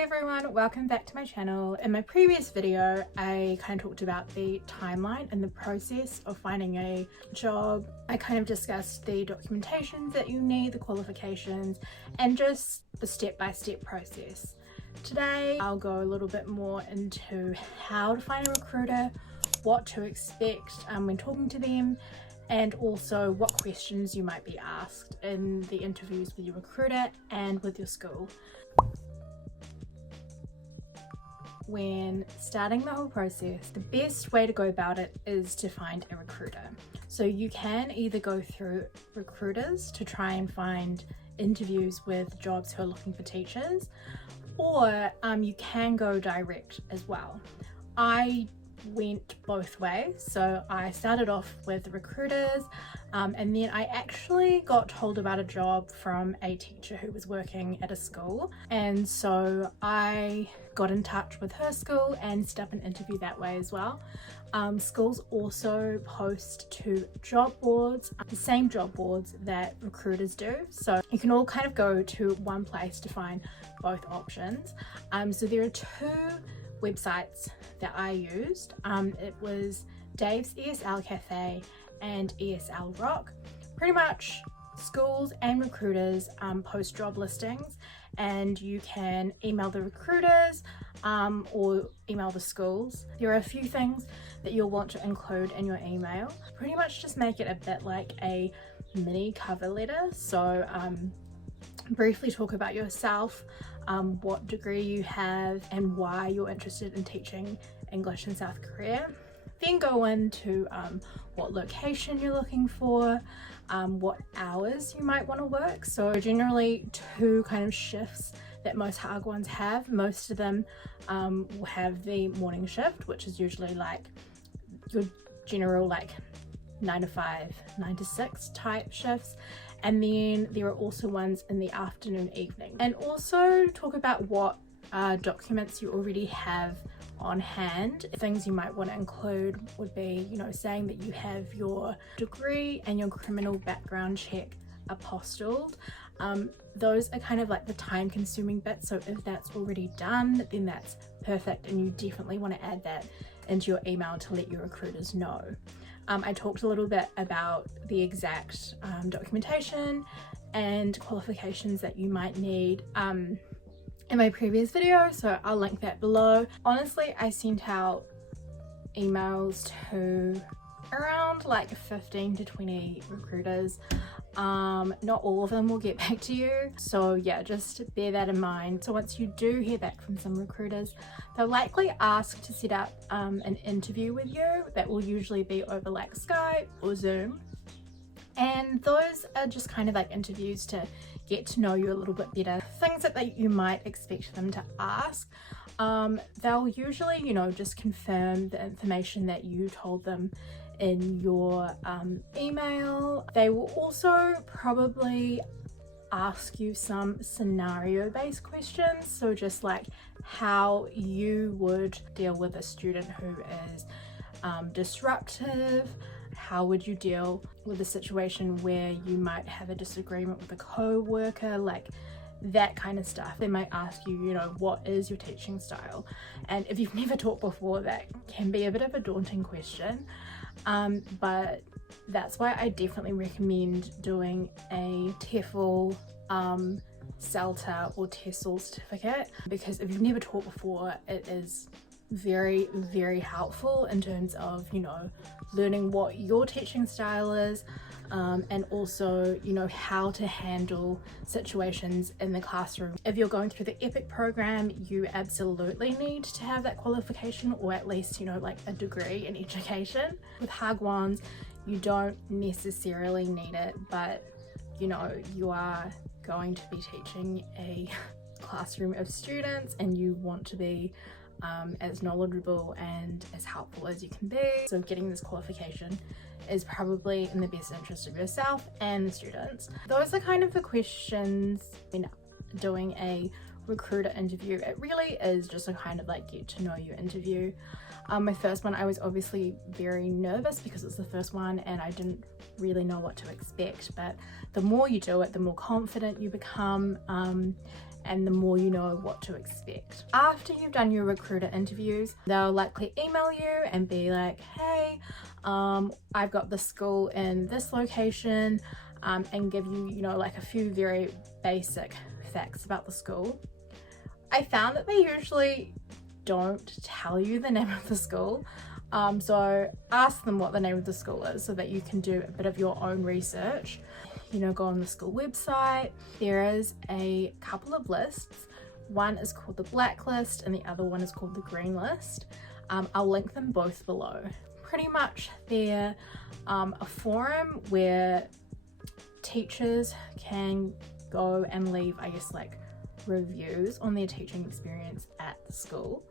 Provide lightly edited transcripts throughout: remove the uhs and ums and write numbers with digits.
Hi everyone, welcome back to my channel. In my previous video, I kind of talked about the timeline and the process of finding a job. I kind of discussed the documentations that you need, the qualifications, and just the step-by-step process. Today, I'll go a little bit more into how to find a recruiter, what to expect when talking to them, and also what questions you might be asked in the interviews with your recruiter and with your school. When starting the whole process, the best way to go about it is to find a recruiter. So you can either go through recruiters to try and find interviews with jobs who are looking for teachers, or you can go direct as well. I went both ways, so I started off with recruiters and then I actually got told about a job from a teacher who was working at a school, and so I got in touch with her school and set up an interview that way as well. Schools also post to job boards, the same job boards that recruiters do, so you can all kind of go to one place to find both options. So there are two websites that I used. It was Dave's ESL Cafe and ESL Rock. Pretty much schools and recruiters post job listings, and you can email the recruiters or email the schools. There are a few things that you'll want to include in your email. Pretty much just make it a bit like a mini cover letter. So briefly talk about yourself, what degree you have and why you're interested in teaching English in South Korea. Then go into what location you're looking for, what hours you might want to work. So generally two kind of shifts that most Hagwons have. Most of them will have the morning shift, which is usually like your general like 9 to 5, 9 to 6 type shifts. And then there are also ones in the afternoon, evening. And also talk about what documents you already have on hand. Things you might want to include would be, you know, saying that you have your degree and your criminal background check apostilled. Those are kind of like the time-consuming bits, so if that's already done, then that's perfect, and you definitely want to add that into your email to let your recruiters know. I talked a little bit about the exact documentation and qualifications that you might need in my previous video, so I'll link that below. Honestly, I sent out emails to around like 15 to 20 recruiters. Not all of them will get back to you, so yeah, just bear that in mind. So once you do hear back from some recruiters, they'll likely ask to set up an interview with you that will usually be over like Skype or Zoom, and those are just kind of like interviews to get to know you a little bit better. Things that you might expect them to ask, they'll usually, you know, just confirm the information that you told them in your email. They will also probably ask you some scenario-based questions, so just like how you would deal with a student who is disruptive. How would you deal with a situation where you might have a disagreement with a co-worker, like that kind of stuff. They might ask you, you know, what is your teaching style? And if you've never taught before, that can be a bit of a daunting question. But that's why I definitely recommend doing a TEFL, CELTA or TESOL certificate, because if you've never taught before, it is very, very helpful in terms of, you know, learning what your teaching style is, and also, you know, how to handle situations in the classroom. If you're going through the EPIC program, you absolutely need to have that qualification, or at least, you know, like a degree in education. With Hagwons, you don't necessarily need it, but you know, you are going to be teaching a classroom of students and you want to be as knowledgeable and as helpful as you can be. So getting this qualification is probably in the best interest of yourself and the students. Those are kind of the questions when doing a recruiter interview. It really is just a kind of like get to know you interview. My first one, I was obviously very nervous because it's the first one and I didn't really know what to expect, but the more you do it, the more confident you become, and the more you know what to expect. After you've done your recruiter interviews, they'll likely email you and be like, hey, I've got the school in this location, and give you, you know, like a few very basic facts about the school. I found that they usually don't tell you the name of the school. So ask them what the name of the school is so that you can do a bit of your own research. You know, go on the school website. There is a couple of lists. One is called the blacklist and the other one is called the green list. I'll link them both below. Pretty much they're a forum where teachers can go and leave, I guess, like reviews on their teaching experience at the school.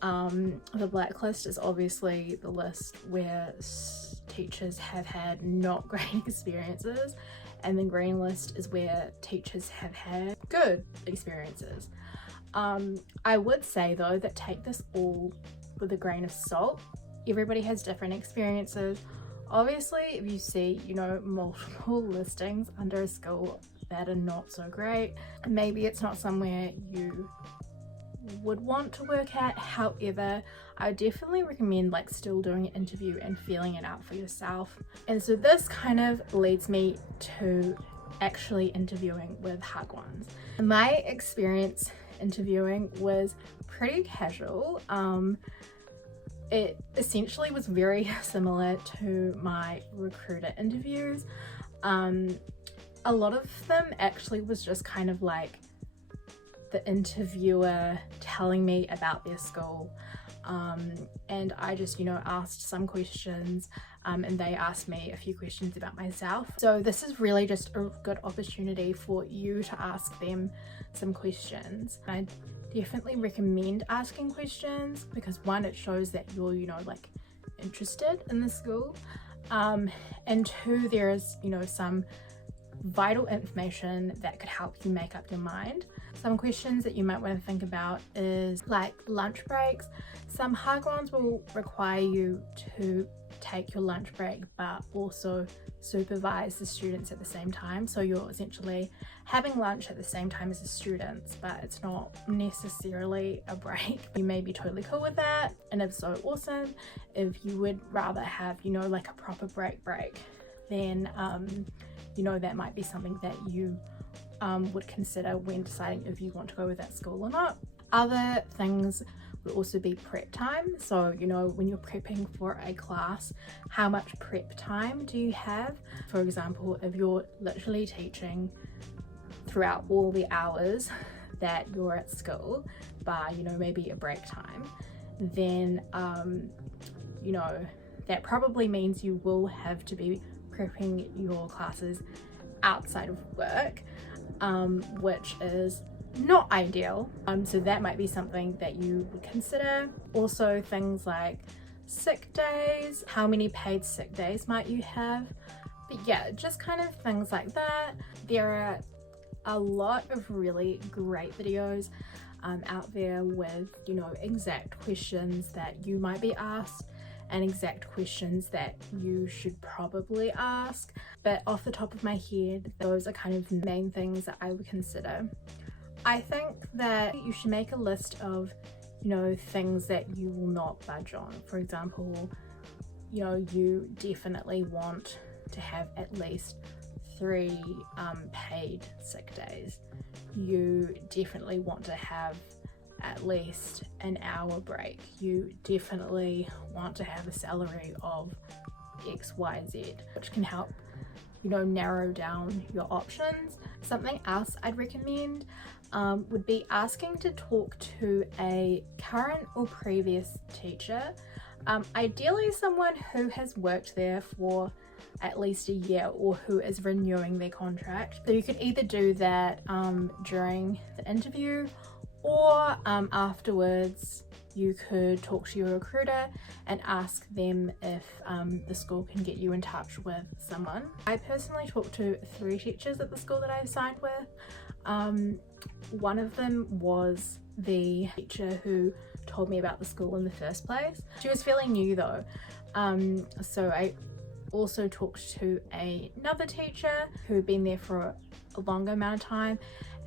The blacklist is obviously the list where teachers have had not great experiences, and the green list is where teachers have had good experiences. I would say though that take this all with a grain of salt. Everybody has different experiences. Obviously, if you see, you know, multiple listings under a school that are not so great, maybe it's not somewhere you would want to work at. However, I definitely recommend like still doing an interview and feeling it out for yourself. And so this kind of leads me to actually interviewing with Hagwons. My experience interviewing was pretty casual. It essentially was very similar to my recruiter interviews. A lot of them actually was just kind of like the interviewer telling me about their school, and I just, you know, asked some questions, and they asked me a few questions about myself. So this is really just a good opportunity for you to ask them some questions. I definitely recommend asking questions because one, it shows that you're, you know, like interested in the school, and two, there is, you know, some vital information that could help you make up your mind. Some questions that you might want to think about is like lunch breaks. Some Hagwons will require you to take your lunch break but also supervise the students at the same time. So you're essentially having lunch at the same time as the students, but it's not necessarily a break. You may be totally cool with that, and if so, awesome. If you would rather have, you know, like a proper break, then you know, that might be something that you would consider when deciding if you want to go with that school or not. Other things would also be prep time. So, you know, when you're prepping for a class, how much prep time do you have? For example, if you're literally teaching throughout all the hours that you're at school, bar, you know, maybe a break time, then, you know, that probably means you will have to be prepping your classes outside of work, which is not ideal. So that might be something that you would consider. Also things like sick days, how many paid sick days might you have? But yeah, just kind of things like that. There are a lot of really great videos out there with, you know, exact questions that you might be asked and exact questions that you should probably ask. But off the top of my head, those are kind of the main things that I would consider. I think that you should make a list of, you know, things that you will not budge on. For example, you know, you definitely want to have at least 3 paid sick days. You definitely want to have at least an hour break. You definitely want to have a salary of XYZ, which can help, you know, narrow down your options. Something else I'd recommend would be asking to talk to a current or previous teacher, ideally someone who has worked there for at least a year or who is renewing their contract. So you could either do that during the interview, or afterwards you could talk to your recruiter and ask them if the school can get you in touch with someone. I personally talked to 3 teachers at the school that I signed with. One of them was the teacher who told me about the school in the first place. She was fairly new though, so I also talked to another teacher who had been there for a longer amount of time,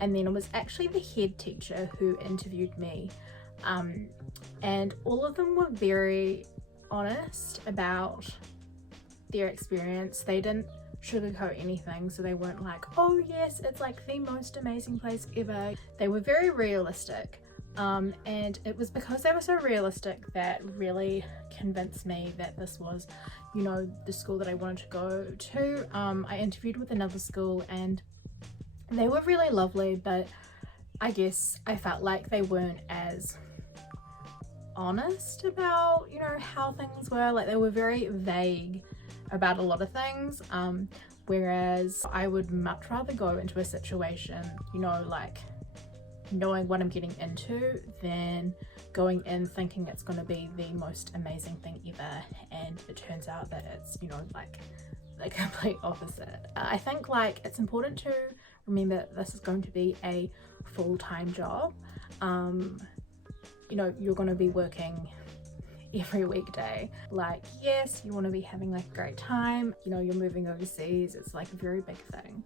and then it was actually the head teacher who interviewed me, and all of them were very honest about their experience. They didn't sugarcoat anything, so they weren't like, oh yes, it's like the most amazing place ever. They were very realistic, and it was because they were so realistic that really convinced me that this was, you know, the school that I wanted to go to. I interviewed with another school and they were really lovely, but I guess I felt like they weren't as honest about, you know, how things were. Like, they were very vague about a lot of things, whereas I would much rather go into a situation, you know, like knowing what I'm getting into than going in thinking it's going to be the most amazing thing ever and it turns out that it's, you know, like the complete opposite. I think like it's important to remember that this is going to be a full-time job. You know, you're going to be working every weekday. Like, yes, you want to be having like a great time, you know, you're moving overseas, it's like a very big thing,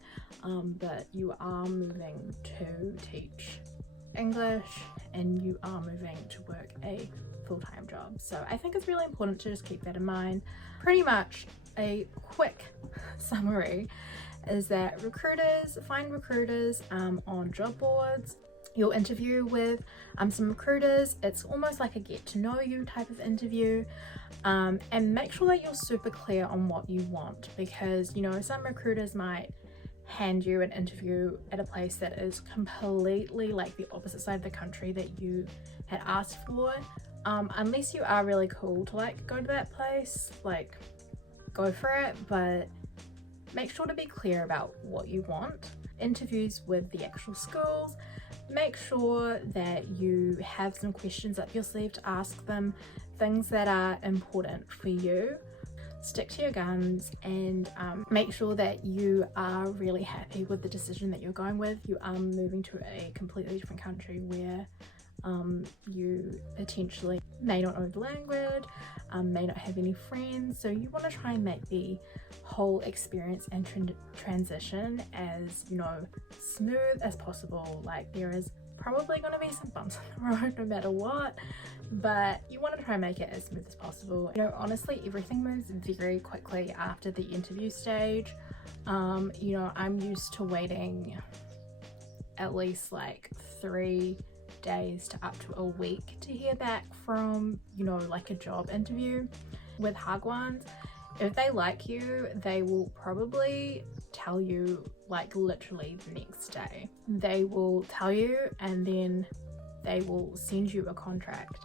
but you are moving to teach English and you are moving to work a full-time job. So I think it's really important to just keep that in mind. Pretty much a quick summary is that find recruiters on job boards. You'll interview with some recruiters. It's almost like a get to know you type of interview, and make sure that you're super clear on what you want, because, you know, some recruiters might hand you an interview at a place that is completely like the opposite side of the country that you had asked for. Unless you are really cool to like go to that place, like go for it, but make sure to be clear about what you want. Interviews with the actual schools, make sure that you have some questions up your sleeve to ask them, things that are important for you. Stick to your guns and make sure that you are really happy with the decision that you're going with. You are moving to a completely different country where you potentially may not know the language, may not have any friends, so you want to try and make the whole experience and transition as, you know, smooth as possible. Like, there is probably going to be some bumps on the road no matter what, but you want to try and make it as smooth as possible. You know, honestly, everything moves very quickly after the interview stage. You know, I'm used to waiting at least like 3 days to up to a week to hear back from, you know, like a job interview. With Hagwons, if they like you, they will probably tell you like literally the next day. They will tell you and then they will send you a contract.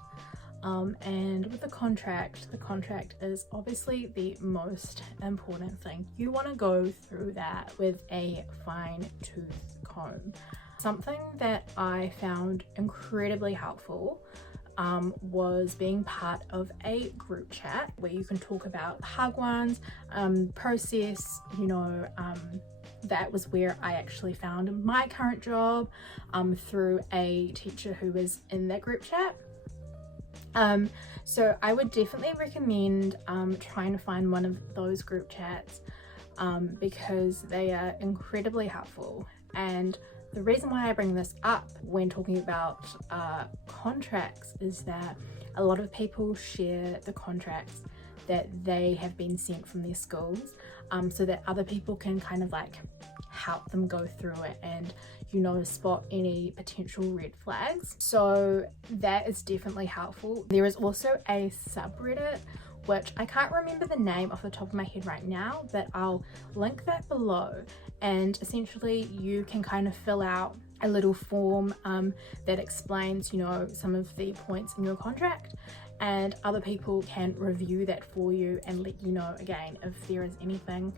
And with the contract is obviously the most important thing. You want to go through that with a fine-tooth comb. Something that I found incredibly helpful was being part of a group chat where you can talk about Hagwon's process. You know, that was where I actually found my current job, through a teacher who was in that group chat. So I would definitely recommend trying to find one of those group chats, because they are incredibly helpful. And the reason why I bring this up when talking about contracts is that a lot of people share the contracts that they have been sent from their schools, so that other people can kind of like help them go through it and, you know, spot any potential red flags. So that is definitely helpful. There is also a subreddit, which I can't remember the name off the top of my head right now, but I'll link that below. And essentially you can kind of fill out a little form that explains, you know, some of the points in your contract, and other people can review that for you and let you know again if there is anything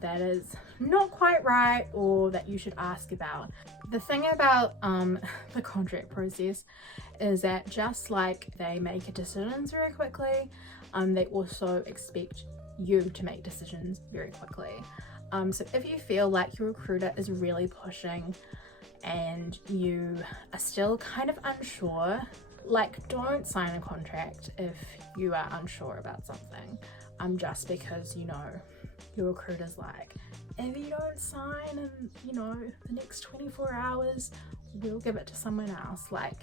that is not quite right or that you should ask about. The thing about the contract process is that just like they make decisions very quickly, they also expect you to make decisions very quickly. So if you feel like your recruiter is really pushing and you are still kind of unsure, like, don't sign a contract if you are unsure about something, just because, you know, your recruiter's like, if you don't sign in, you know, the next 24 hours, we'll give it to someone else. Like,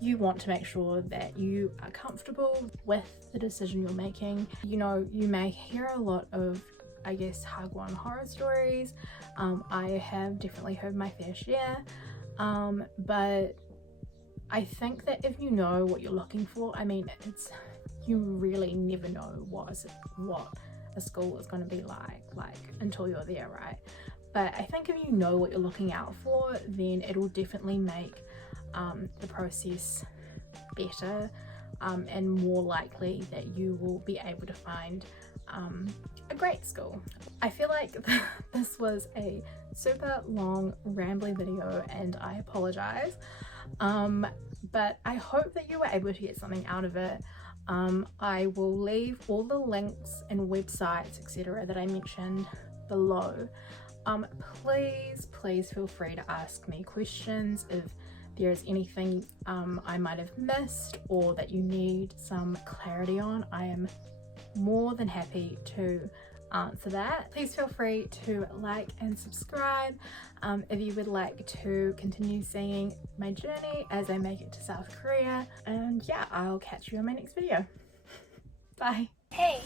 you want to make sure that you are comfortable with the decision you're making. You know, you may hear a lot of, I guess, Hagwon horror stories. I have definitely heard my fair share, but I think that if you know what you're looking for, I mean, you really never know what a school is going to be like until you're there, right? But I think if you know what you're looking out for, then it'll definitely make the process better, and more likely that you will be able to find a great school. I feel like this was a super long rambly video, and I apologize, but I hope that you were able to get something out of it. I will leave all the links and websites, etc., that I mentioned below. Please feel free to ask me questions if there's anything I might have missed or that you need some clarity on. I am more than happy to answer that. Please feel free to like and subscribe if you would like to continue seeing my journey as I make it to South Korea. And yeah, I'll catch you in my next video. Bye. Hey,